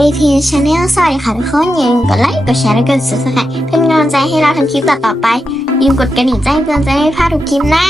AP Channel สวัสดีค่ะทุกคนอย่าลืมกดไลค์ กดแชร์ และกด subscribe เป็นกำลังใจให้เราทำคลิปต่อๆไปอย่าลืมกดกระดิ่งแจ้งเตือนจะไม่พลาดทุกคลิปนะ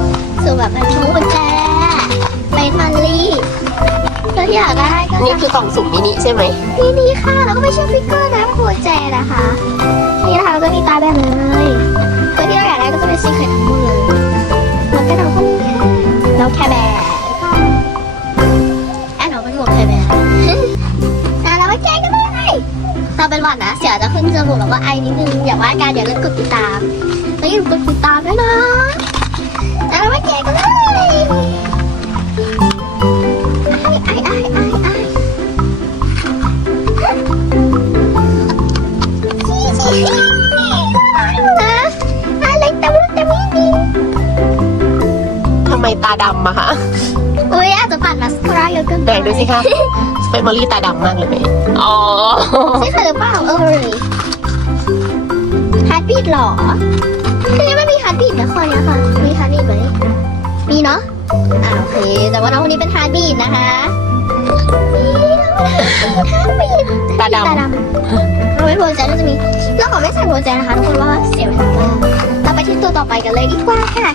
สุ่มอะไรคะสุ่มแบบเป็นชูกุญแจเป็นมันลี่ตัวที่อยากได้ก็นี่จะคือกล่องสุ่มมินิใช่ไหมนี่นี่ค่ะ แล้วก็ไม่ใช่ฟิกเกอร์นะเป็นกุญแจนะคะ นี่นะคะก็มีตาแบบเลยตัวที่เราอยากได้ก็จะเป็นซีเครตทั้งหมดเลยแล้วก็น้องคนนี้ค่ะน้องแคร์แบร์อะน้องเป็นหมวกแคร์แบร์อะเราไปแกะกันเลยเราเป็นหวัดนะเสียจะขึ้นจมูกแล้วก็ไอนิดนึงอย่าว่าการอย่าลืมกดติดตามแล้วอย่าลืมกดติดตามด้วยนะอะ เราไปแกะกันเลยไอไอไอไอไอชี้ชี้นะอะไรตะมุตะมินีทำไมตาดำอะคะอุ้ยอาจจะปัดมาสคาร่าเยอะเกินไปไหนดูสิคะเฟมอรี่ตาดำมากเลยไหมอ๋อใช่ค่ะหรือเปล่าเออฮาร์ดบีดหรอ คือยังไม่มีฮาร์ดบีดนะคนเนี้ยค่ะ มีฮาร์ดบีดไหมมีเนาะอ่าโอเค แต่ว่าน้องคนนี้เป็นฮาร์ดบีดนะคะนี่ฮาร์ดบีดตาดำตาดำเราไม่หัวใจน่าจะมีเราขอไม่ใส่หัวใจนะคะทุกคนว่าเสียเวลามากเราไปที่ตัวต่อไปกันเลยดีกว่าค่ะ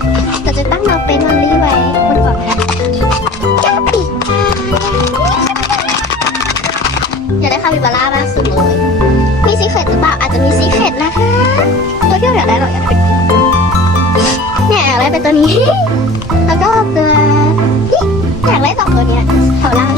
เราจะตั้งน้องเป็นวันลี่ไว้บนกล่องค่ะจ้าปีกอยากได้คาบิบาร่ามากสุดเลยมีซีเคร็ตหรือเปล่าอาจจะมีซีเคร็ตนะคะตัวที่เราอยากได้เราอยากได้ นี้ แล้วก็ตัวนี่อยากได้สองตัวเนี้ยแถวล่าง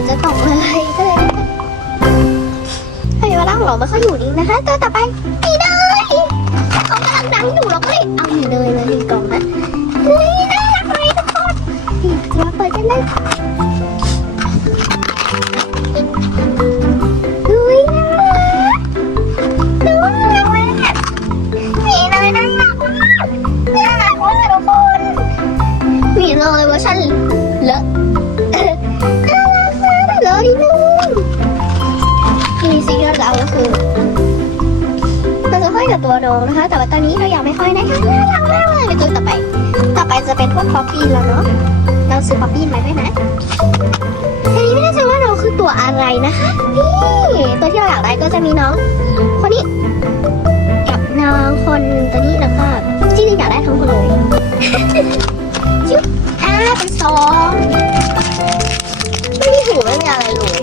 นจะตกเลยก็เลยให้เวลางเราไม่ค่อยอยู่นิ่งนะคะตัวต่อไปมีเนยเขากำลังดังอยู่เราก็เลยเอามีเนยมาหนึ่งกล่องนะเฮ้ยน่ารักไหมทุกคนจะมาเปิดกันเลยอุ้ยน่ารักดูน่ารักมากมีเนยน่ารักมากน่ารักมากทุกคนมีเนยเวอร์ชันเลอะ กับตัวโดงนะคะ แต่ว่าตอนนี้เรายังไม่ห้อยนะคะน่ารักมากเลยเป็นตัวต่อไป ต่อไปจะเป็นพวกป๊อปปี้แล้วเนาะ เราซื้อป๊อปปี้มาด้วยนะทีนี้ไม่แน่ใจว่าเราคือตัวอะไรนะคะนี่ตัวที่เราอยากได้ก็จะมีน้อง คนนี้กับน้องคนตัวนี้แล้วก็จริงๆอยากได้ทั้งคนเลยจุ๊บอ่าเป็นสองไม่มีหูไม่มีอะไรเลย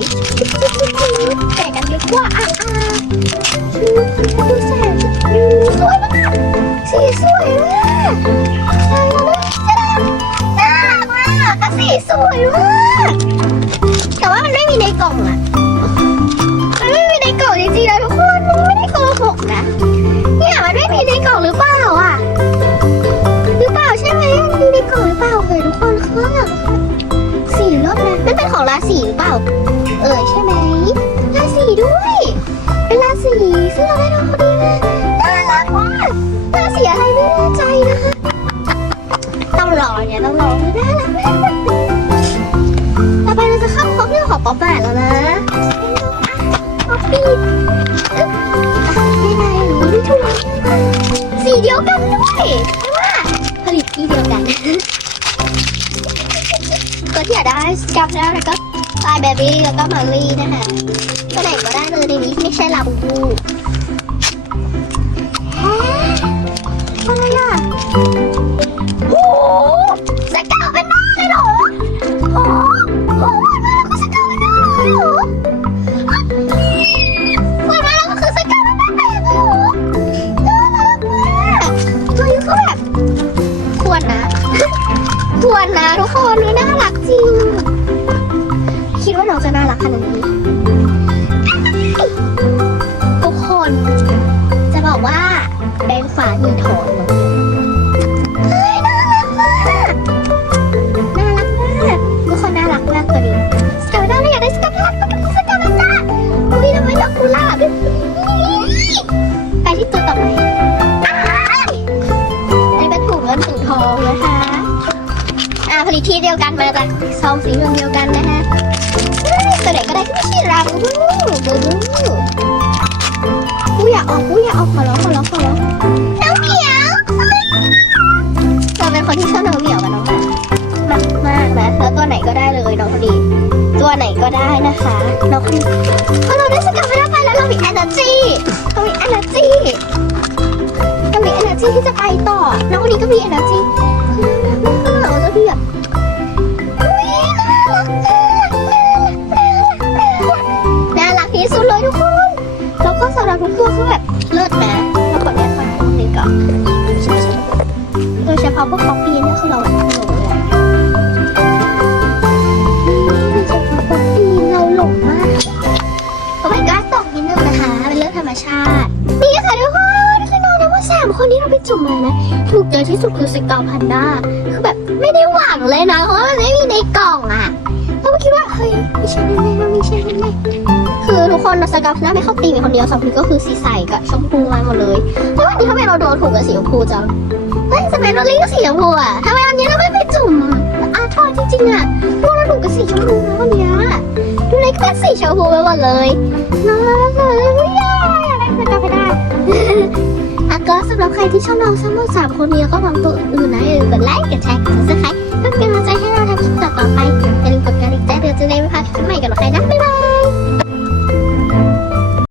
แกะกันดีกว่า สีสวยมากแต่ว่ามันไม่มีในกล่องอะมันไม่มีในกล่องจริงๆนะทุกคนมันไม่ได้โกหกนะเนี่ยมันไม่มีในกล่องหรือเปล่าอะหรือเปล่าใช่ไหมมันมีในกล่องหรือเปล่าเฮ้ยทุกคนเครื่องสีรถนะมันเป็นของราสีหรือเปล่า ที่อยากได้จำได้แล้วก็ลายเบบี้แล้วก็มารีนะคะตัวไหนก็ได้เลยในนี้ไม่ใช่ลาบูบูฮะอะไรอะ คิดว่าน้องจะน่ารักขนาดนี้ ทุกคนจะบอกว่าเป็นฝาหีทองเนอะเฮ้ยน่ารักมากน่ารักมากทุกคนน่ารักมากตัวนี้สกาด้าไม่อยากได้สกาด้าสกาด้าอุ้ยทำไมดอกกุหลาไปที่ตัวต่อไปอันนี้เป็นถุงเงินถุงทองนะคะอ่าผลิตที่เดียวกันมาจากซองสีเหลืองเดียว อยากออกกูอยากออกขอร้องขอร้องขอร้องน้องเหมียวเราเป็นคนที่ชอบน้องเหมียวกับน้องหมามากมากนะแล้วตัวไหนก็ได้เลยน้องคนดี ตัวไหนก็ได้นะคะน้องคนดีพอเราได้สกัดไปแล้วไปแล้วเรามี energy เรามี energy เรามี energy ที่จะไปต่อน้องคนนี้ก็มี energy เราจะพี่แบบอุ๊ยน่ารักน่ารักน่ารักน่ารักที่สุดเลยทุกคน แล้วก็สำหรับทุกตัวคือแบบ ชาติ นี่ค่ะทุกคนคือนอนนะว่าสามคนนี้เราไปจุ่มมานะ ถูกเจอที่สุดคือสกาพันด้าคือแบบไม่ได้หวังเลยนะเพราะว่ามันไม่มีในกล่องอะเราก็คิดว่าเฮ้ยไม่ใช่แน่ๆเราไม่ใช่แน่ๆคือทุกคนสกาพันด้าไม่เข้าตีมีคนเดียวสองคนก็คือสีใสกับชมพูมาหมดเลยแล้ววันนี้ทำไมเราโดนถูกกับสีชมพูจังเฮ้ยสเปนโรลลี่ก็สีชมพูอะทำไมวันนี้เราไม่ไปจุ่มอาทอยจริงๆอะพวกเราถูกกับสีชมพูนะวันนี้ดูในก็เป็นสีชมพูไปหมดเลยน่ารั รับใครที่ชอบน้องซ้ำพวกสามคนนี้ก็หวังตัวอื่นๆนะอย่าลืมกดไลค์กดแชร์กดซับสไครต์เพื่อเป็นกำลังใจให้เราทำคลิปต่อๆไปเป็น